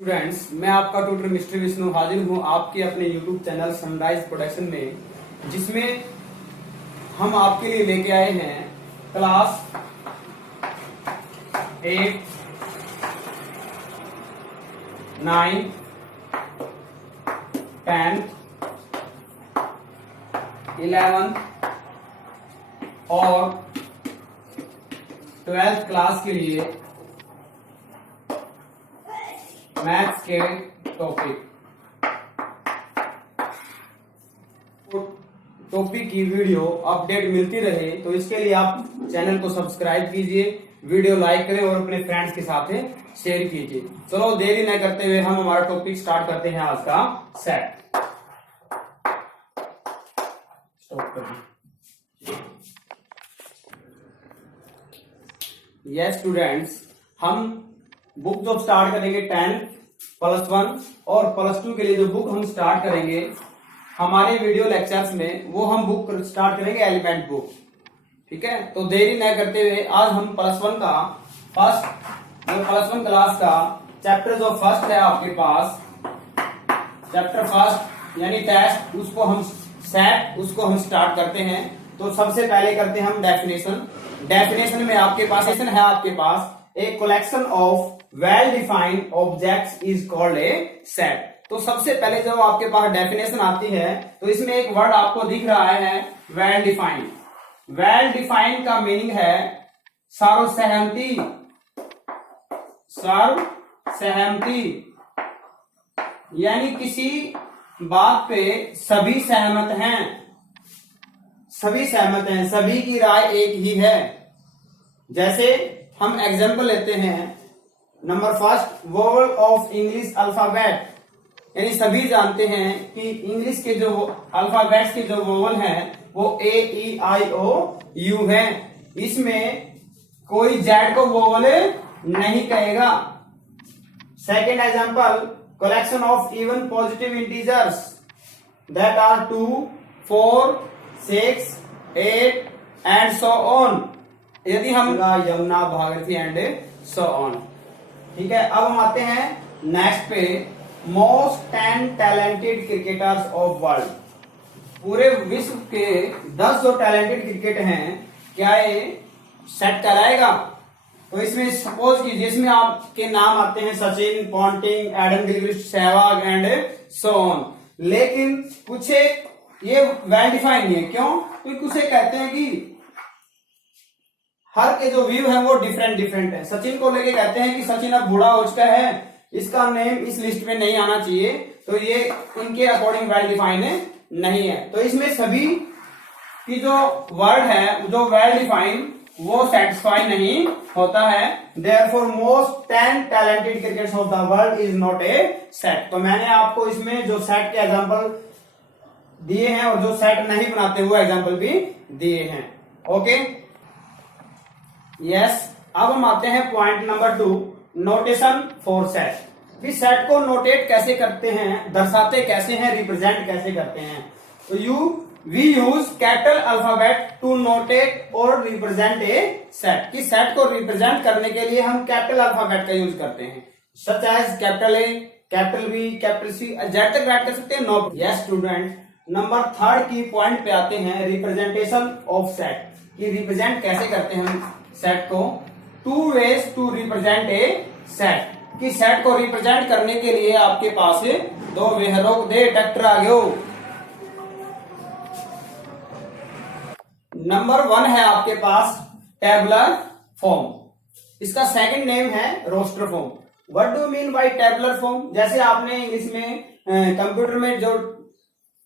Students, मैं आपका tutor mister Vishnu हाजिर हूँ आपके अपने यूट्यूब चैनल सनराइज प्रोडक्शन में, जिसमें हम आपके लिए लेके आए हैं क्लास 8, 9, 10, 11 और 12th क्लास के लिए मैथ्स के टॉपिक की वीडियो अपडेट मिलती रहे तो इसके लिए आप चैनल को सब्सक्राइब कीजिए, वीडियो लाइक करें और अपने फ्रेंड्स के साथ शेयर कीजिए। चलो देरी न करते हुए हम हमारा टॉपिक स्टार्ट करते हैं आज का सेट। यस स्टूडेंट्स, हम बुक जो स्टार्ट करेंगे 10+1 और +2 के लिए जो बुक हम स्टार्ट करेंगे हमारे वीडियो लेक्चर्स में, वो हम बुक स्टार्ट करेंगे एलिमेंट बुक। ठीक है, तो देरी न करते हुए आज हम +1 का +1 क्लास का चैप्टर जो फर्स्ट है आपके पास, चैप्टर फर्स्ट यानी टेस्ट, उसको हम स्टार्ट करते हैं। तो सबसे पहले करते हैं हम डेफिनेशन में आपके पास a collection of well defined objects is called a set. तो सबसे पहले जब आपके पास डेफिनेशन आती है तो इसमें एक वर्ड आपको दिख रहा है वेल डिफाइंड। वेल डिफाइंड का मीनिंग है सर्वसहमति, यानी किसी बात पे सभी सहमत हैं, सभी की राय एक ही है। जैसे हम एग्जाम्पल लेते हैं, number first, vowel of English alphabet, यानी सभी जानते हैं कि इंग्लिश के जो अल्फाबेट्स के जो वोवल हैं वो AEIOU है। इसमें कोई जेड को वोवल नहीं कहेगा। Second example, collection of even positive integers that are 2, 4, 6, 8 and so on. यदि हम Yamuna, Bhagirathi and so on. ठीक है, अब हम आते हैं नेक्स्ट पे, most 10 talented cricketers of world. पूरे विश्व के 10 जो टैलेंटेड क्रिकेट हैं, क्या ये सेट कराएगा? तो इसमें सपोज कीजिए, इसमें आपके नाम आते हैं Sachin, Ponting, Adam Gilchrist, Sehwag and so on. लेकिन कुछ ये वेल डिफाइंड नहीं है। क्यों? क्योंकि उसे कहते हैं कि हर के जो व्यू है वो डिफरेंट है। सचिन को लेके कहते हैं कि सचिन अब बूढ़ा हो चुका है, इसका नेम इस लिस्ट में नहीं आना चाहिए, तो ये इनके अकॉर्डिंग वेल डिफाइंड नहीं है। तो इसमें सभी की जो वर्ड है, जो वेल डिफाइंड, वो सेटिस्फाई नहीं होता है। Therefore most 10 talented cricketers of the world is not a set. तो मैंने आपको इसमें जो सेट के एग्जांपल दिए हैं और जो सेट नहीं बनाते हुए एग्जांपल भी दिए हैं। Okay, yes. अब हम आते हैं point number 2, notation for set. कि सेट को नोटेट कैसे करते हैं, दर्शाते कैसे हैं, रिप्रेजेंट कैसे करते हैं। तो we use capital alphabet to notate और रिप्रेजेंट ए सेट। कि सेट को रिप्रेजेंट करने के लिए हम कैपिटल अल्फाबेट का यूज करते हैं, such as capital A, capital B, capital C, Z तक राइट कर सकते हैं। नो। यस स्टूडेंट, नंबर 3 की पॉइंट पे आते हैं, रिप्रेजेंटेशन ऑफ सेट। कि रिप्रेजेंट कैसे करते हैं हम सेट को। 2 ways to represent a set. कि सेट को रिप्रेजेंट करने के लिए आपके पास 2 वे है। रोक दे, ट्रैक्टर आ गयो। नंबर 1 है आपके पास टेबुलर फॉर्म। इसका सेकंड नेम है roster form. What do mean by tabular form? जैसे आपने इंग्लिश में कंप्यूटर में जो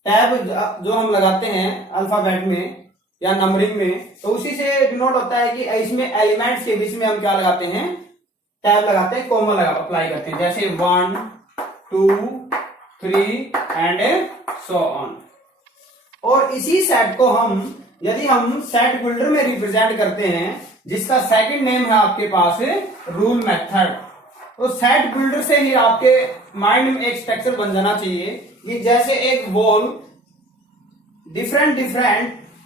टैब जो हम लगाते हैं अल्फाबेट में या नंबरिंग में, तो उसी से डिनोट होता है कि इसमें एलिमेंट्स के बीच में हम क्या लगाते हैं, टैब लगाते हैं, कॉमा अप्लाई करते हैं। जैसे 1, 2, 3 एंड सो ऑन। और इसी सेट को यदि हम सेट बिल्डर में रिप्रेजेंट करते हैं, जिसका सेकंड नेम है आपके पास रूल मेथड। तो सेट बिल्डर से ही आपके माइंड में एक स्ट्रक्चर बन जाना चाहिए कि जैसे एक वॉल डिफरेंट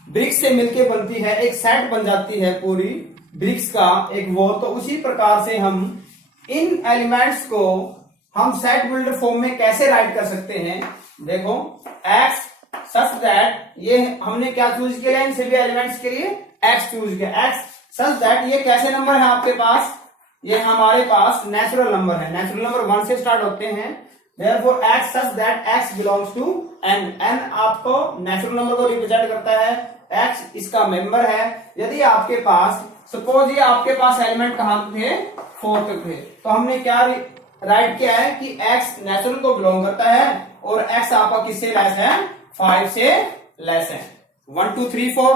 ब्रिक्स से मिलके बनती है, एक सेट बन जाती है पूरी ब्रिक्स का एक वो, तो उसी प्रकार से हम इन एलिमेंट्स को हम सेट बिल्डर फॉर्म में कैसे राइट कर सकते हैं? देखो, x सच दैट, ये हमने क्या चूज किया इन सभी एलिमेंट्स के लिए? x चूज किया। x सच दैट, ये कैसे नंबर है आपके पास? ये हमारे पास नेचुरल नंबर है। नेचुरल नंबर 1 से स्टार्ट होते हैं। Therefore x such that x belongs to n। n आपको नेचुरल नंबर को रिप्रेजेंट करता है, x इसका मेंबर है। यदि आपके पास सपोज ये आपके पास एलिमेंट कहां थे? 4 तक थे, तो हमने क्या राइट किया है कि x नेचुरल को बिलोंग करता है और x आपका किससे लेस है? 5 से लेस है। 1 2 3 4।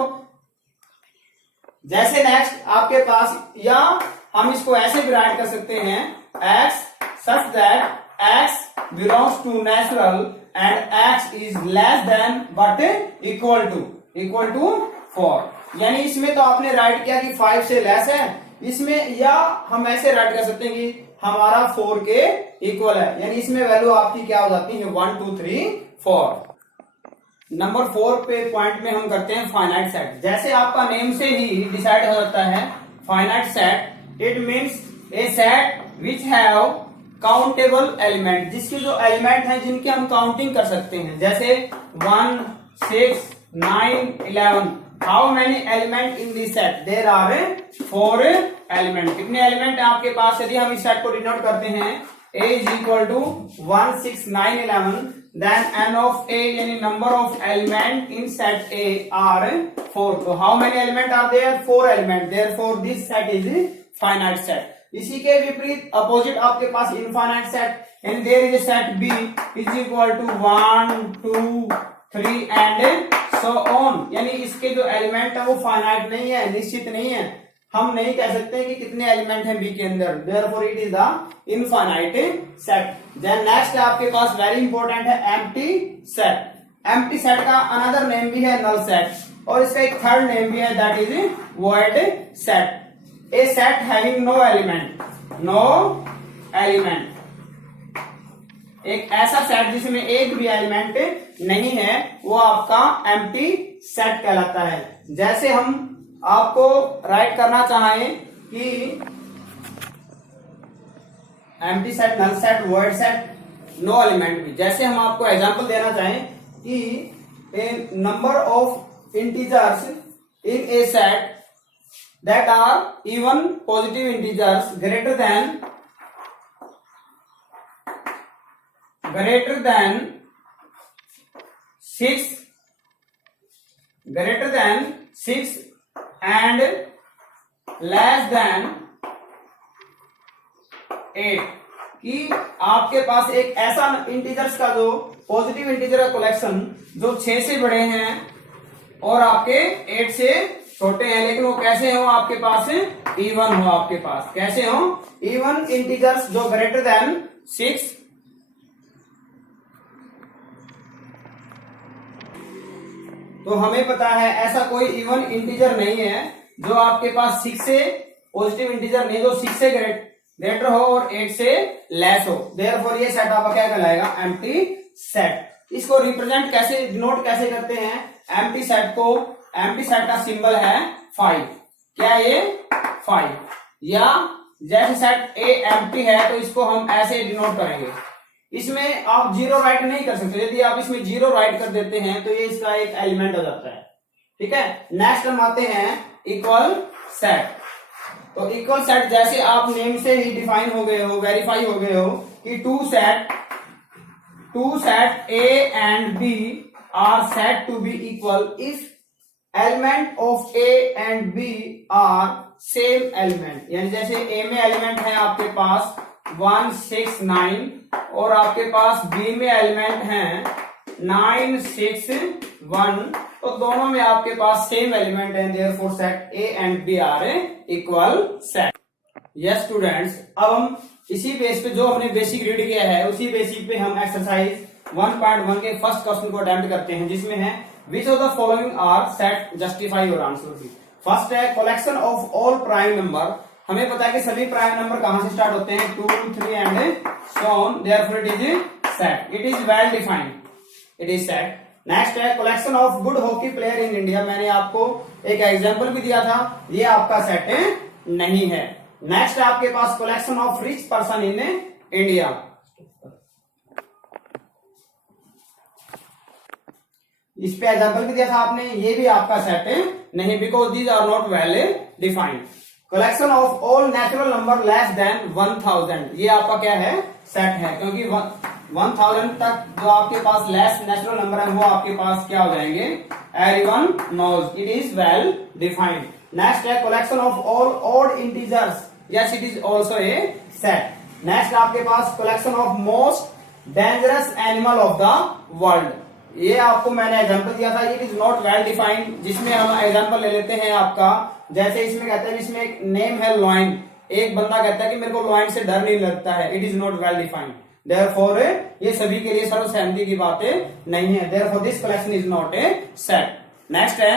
जैसे नेक्स्ट आपके पास, या हम इसको ऐसे भी राइट कर सकते हैं, x such that x belongs to natural and x is less than but equal to 4। यानी इसमें तो आपने राइट किया कि 5 से लेस है, इसमें या हम ऐसे राइट कर सकते हैं कि हमारा 4 के इक्वल है, यानी इसमें वैल्यू आपकी क्या हो जाती है? 1 2 3 4। नंबर 4 पे पॉइंट में हम करते हैं फाइनाइट सेट। जैसे आपका नेम से ही डिसाइड हो जाता है, finite set it means A set which have countable element, जिसके जो एलिमेंट हैं जिनकी हम काउंटिंग कर सकते हैं। जैसे 1 6 9 11। How many element in this set? There are 4 element. कितने एलिमेंट है आपके पास? यदि हम इस सेट को डिनोट करते हैं, a is equal to 1 6 9 11, then n of a यानी number of element in set a are 4। तो how many element are there? 4 element. Therefore this set is finite set. इसी के विपरीत अपोजिट आपके पास infinite set, and there is a set b is equal to 1 2 3 and so on. यानी इसके जो element है वो फाइनाइट नहीं है, निश्चित नहीं है। हम नहीं कह सकते कि कितने एलिमेंट हैं बी के अंदर। Therefore it is the infinite set. Then next आपके पास वेरी इंपॉर्टेंट है एम्प्टी सेट। एम्प्टी सेट का अनदर नेम भी है नल सेट, और इसका एक थर्ड नेम भी है, that is void set. A set having no element, एक ऐसा सेट जिसमें एक भी एलिमेंट नहीं है, वो आपका एम्प्टी सेट कहलाता है। जैसे हम आपको राइट करना चाहें कि empty set, null set, void set, no element भी, जैसे हम आपको एग्जांपल देना चाहें कि a number of integers in a set that are even positive integers greater than 6 and less than 8, कि आपके पास एक ऐसा इंटीजर्स का जो पॉजिटिव इंटीजर का कलेक्शन जो 6 से बड़े हैं और आपके 8 से छोटे हैं, लेकिन वो कैसे हो आपके पास? इवन हो आपके पास। कैसे हो? इवन इंटीजर्स जो ग्रेटर देन 6 तो हमें पता है ऐसा कोई इवन इंटीजर नहीं है जो आपके पास 6 से पॉजिटिव इंटीजर नहीं, जो 6 से ग्रेटर हो और 8 से लेस हो। देयरफॉर ये सेट आपका क्या कहलाएगा? Empty set. इसको रिप्रेजेंट कैसे, डिनोट कैसे करते हैं एम्प्टी सेट को? एम्प्टी सेट का सिंबल है 5। क्या ये? 5। या जैसे सेट ए एम्प्टी है तो इसको हम ऐसे डिनोट करेंगे। इसमें आप 0 राइट नहीं कर सकते। यदि आप इसमें 0 राइट कर देते हैं तो ये इसका एक एलिमेंट हो जाता है। ठीक है। नेक्स्ट हम आते हैं इक्वल सेट। तो इक्वल सेट जैसे आप नेम से ही डिफाइन हो गए हो, वेरीफाई हो गए हो कि two set A and B are set to be equal if element of A and B are same element. यानी जैसे ए में एलिमेंट है आपके पास 1 6 9 और आपके पास बी में एलिमेंट है 9 6 1, तो दोनों में आपके पास सेम एलिमेंट है। Therefore set A and B are equal set. Yes students, अब हम इसी बेस पे जो हमने बेसिक रीड किया है उसी बेसिक पे हम एक्सरसाइज 1.1 के फर्स्ट क्वेश्चन को अटेम्प्ट करते हैं, जिसमें है which of the following are set, justify your answer. First है collection of all prime number. हमें पता है कि सभी प्राइम नंबर कहां से स्टार्ट होते हैं? 2 3 and so on. Therefore it is set. It is well defined, it is set. Next है collection of good hockey player in India. मैंने आपको एक एग्जांपल भी दिया था, ये आपका सेट नहीं है। नेक्स्ट है आपके पास collection of rich person in India. इस पे एग्जाम्पल भी दिया था आपने, ये भी आपका सेट है नहीं, because these are not well defined. Collection of all natural number less than 1000, ये आपका क्या है, सेट है, क्योंकि 1000 तक जो आपके पास लेस नेचुरल नंबर है वो आपके पास क्या हो जाएंगे, everyone knows it is well defined. Next है collection of all odd integers, yes it is also a set. Next आपके पास collection of most dangerous animal of the world, ये आपको मैंने एग्जांपल दिया था, it is not well defined, जिसमें हम एग्जांपल ले लेते हैं आपका, जैसे इसमें कहते हैं, इसमें एक नेम है लॉइन, एक बंदा कहता है कि मेरे को लॉइन से डर नहीं लगता है, it is not well defined, therefore ये सभी के लिए सर्वसहमति की बातें नहीं है, therefore this collection is not a set. Next है,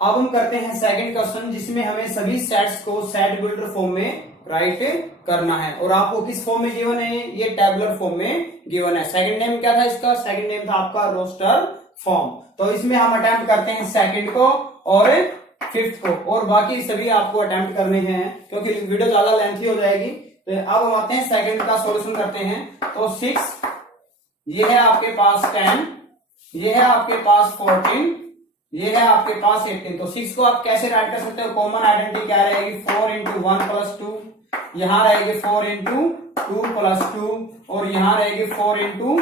अब हम करते हैं सेकंड क्वेश्चन, जिसमें हमें सभी सेट्स को सेट बिल्डर फॉर्म में राइट करना है, और आपको किस फॉर्म में गिवन है, ये टेबुलर फॉर्म में गिवन है। सेकंड नेम क्या था इसका, सेकंड नेम था आपका रोस्टर फॉर्म। तो इसमें हम अटेम्प्ट करते हैं सेकंड को और फिफ्थ को, और बाकी सभी आपको अटेम्प्ट करने हैं, क्योंकि वीडियो ज्यादा लेंथी हो जाएगी। तो अब हम आते हैं सेकंड का सॉल्यूशन करते हैं। तो 6, ये है आपके पास 10, ये है आपके पास 14, ये है आपके पास 18। तो 6 को आप कैसे राइट कर सकते हो, कॉमन आइडेंटिटी क्या रहेगी, 4 इंटू 1 प्लस 2, यहां रहेगी 4 इंटू 2 प्लस 2, और यहां रहेगी 4 इंटू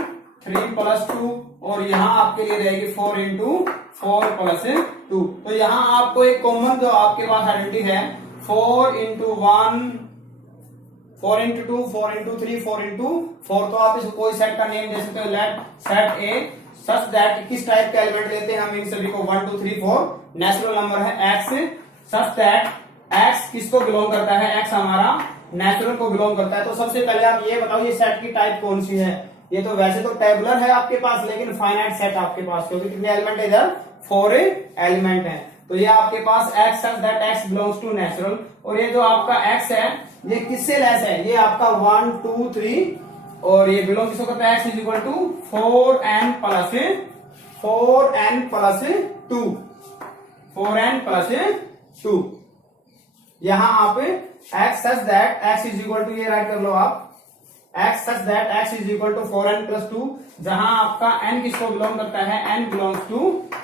3 प्लस 2, और यहां आपके लिए रहेगी 4 इंटू 4 प्लस 2। तो यहां आपको एक कॉमन जो आपके पास आइडेंटिटी है, 4 इंटू 1, 4 इंटू 2, 4 इंटू 3, 4 इंटू 4। तो आप इसको कोई सेट का नेम दे सकते हो, let set A such that, किस टाइप के एलिमेंट लेते हैं हम इन सभी को, 1 2 3 4 नेचुरल नंबर है, एक्स सच दैट एक्स किसको बिलोंग करता है, एक्स हमारा नेचुरल को बिलोंग करता है। तो सबसे पहले आप ये बताओ ये सेट की टाइप कौन सी है, ये तो वैसे तो टेबुलर है आपके पास, लेकिन फाइनाइट सेट आपके पास, क्योंकि कितने एलिमेंट है इधर, 4 एलिमेंट है। तो ये आपके पास x such that x belongs to natural, और ये जो आपका एक्स है ये किससे लेस है, ये आपका 1 2 3, और ये बिलोंग किसको करता है, X is equal to 4n plus 2, 4n plus 2। यहां आप X such that X is equal to, ये राइट कर लो आप, X such that X is equal to 4n plus 2, जहां आपका n किसको बिलोंग करता है, n बिलोंग्स टू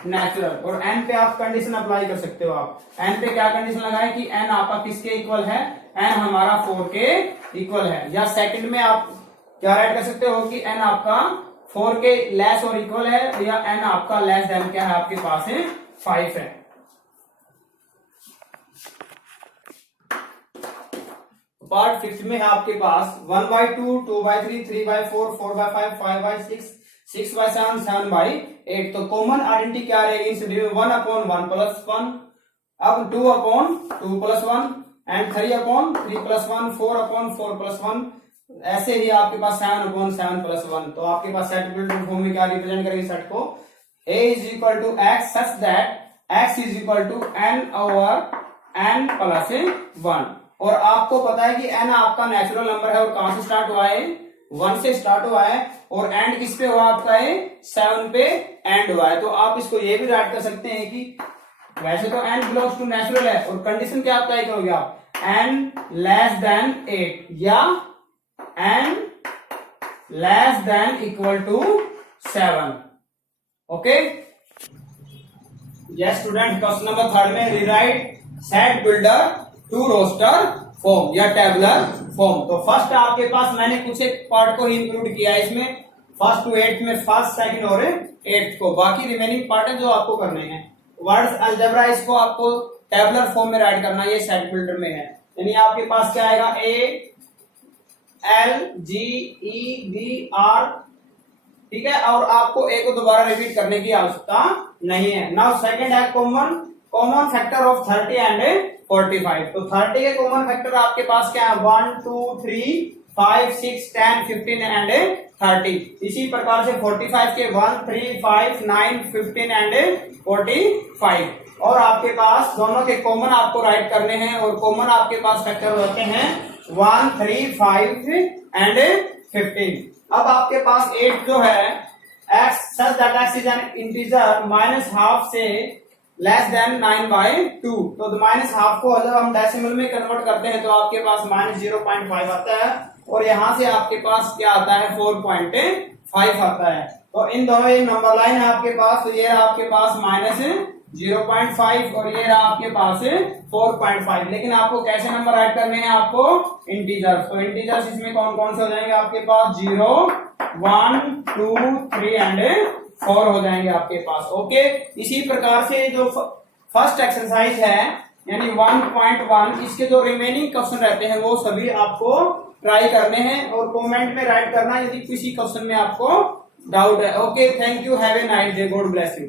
नेचुरल, और n पे आप कंडीशन अप्लाई कर सकते हो। आप n पे क्या कंडीशन लगाए कि n आपका किसके इक्वल है, n हमारा 4 के इक्वल है, या सेकंड में आप क्या राइट कर सकते हो कि n आपका 4 के लेस और इक्वल है, या n आपका लेस देन क्या है आपके पास है 5 है। पार्ट 5 में है आपके पास 1/2, 2/3, 3/4, 4/5, 5/6, 6/7, 7/8। तो कॉमन आइडेंटिटी क्या रहेगी इस वीडियो में, 1/1 प्लस 1, अब 2/2 प्लस 1, एंड 3/3 प्लस 1, 4/4 प्लस 1, ऐसे ही आपके पास 7/7 प्लस 1। तो आपके पास सेट बिल्डर फॉर्म में क्या रिप्रेजेंट करेंगे सेट को, a is equal to X such that X is equal to n over n plus 1। और आपको पता है कि n आपका नेचुरल नंबर है, और कहां से स्टार्ट हुआ है, 1 से स्टार्ट हुआ है, और एंड किस पे हुआ आपका है, 7 पे एंड हुआ है। तो आप इसको ये भी राइट कर सकते हैं कि वैसे तो n बिलोंग्स टू नेचुरल है, और कंडीशन क्या अप्लाई करोगे आप, n लेस देन 8 या n less than equal to 7। Okay, yes student, question number 3 में rewrite set builder to roster form या टेबुलर फॉर्म। तो फर्स्ट आपके पास मैंने कुछ एक पार्ट को ही इंक्लूड किया है इसमें, फर्स्ट टू 8 में, फर्स्ट सेकंड और 8 को, बाकी रिमेनिंग पार्ट है जो आपको करने हैं। वर्ड्स अलजेब्रा इसको आपको टेबुलर फॉर्म में राइट करना, ये सेट बिल्डर में है, यानी आपके पास क्या आएगा, A L G E B R, ठीक है, और आपको A को दोबारा रिपीट करने की आवश्यकता नहीं है। नाउ सेकंड है कॉमन फैक्टर ऑफ 30 एंड 45। तो 30 के कॉमन फैक्टर आपके पास क्या है, 1 2 3 5 6 10 15 एंड 30। इसी प्रकार से 45 के 1 3 5 9 15 एंड 45, और आपके पास दोनों के कॉमन आपको राइट करने हैं, और कॉमन आपके पास फैक्टर होते हैं 1 3 5 एंड 15। अब आपके पास 8 जो है, x such that x is an integer minus half से लेस देन 9/2। तो माइनस हाफ को जब हम डेसिमल में कन्वर्ट करते हैं तो आपके पास -0.5 आता है, और यहां से आपके पास क्या आता है 4.5 5 आता है। तो इन दोनों ये नंबर लाइन है आपके पास, तो ये रहा आपके पास -0.5 और ये रहा आपके पास 4.5। लेकिन आपको कैसे नंबर ऐड करने हैं, आपको इंटीजर्स। तो इंटीजर्स इसमें कौन कौन से हो जाएंगे आपके पास, 0, 1, 2, 3 एंड 4 हो जाएंगे आपके पास। ओके, इसी प्रकार से जो फर्स्ट एक्सरसाइज है यानी 1.1, इसके जो रिमेनिंग क्वेश्चन रहते हैं वो सभी आपको ट्राई करने हैं और कमेंट में राइट करना यदि किसी क्वेश्चन में आपको डाउट है। Okay, thank you, have a nice day, God bless you.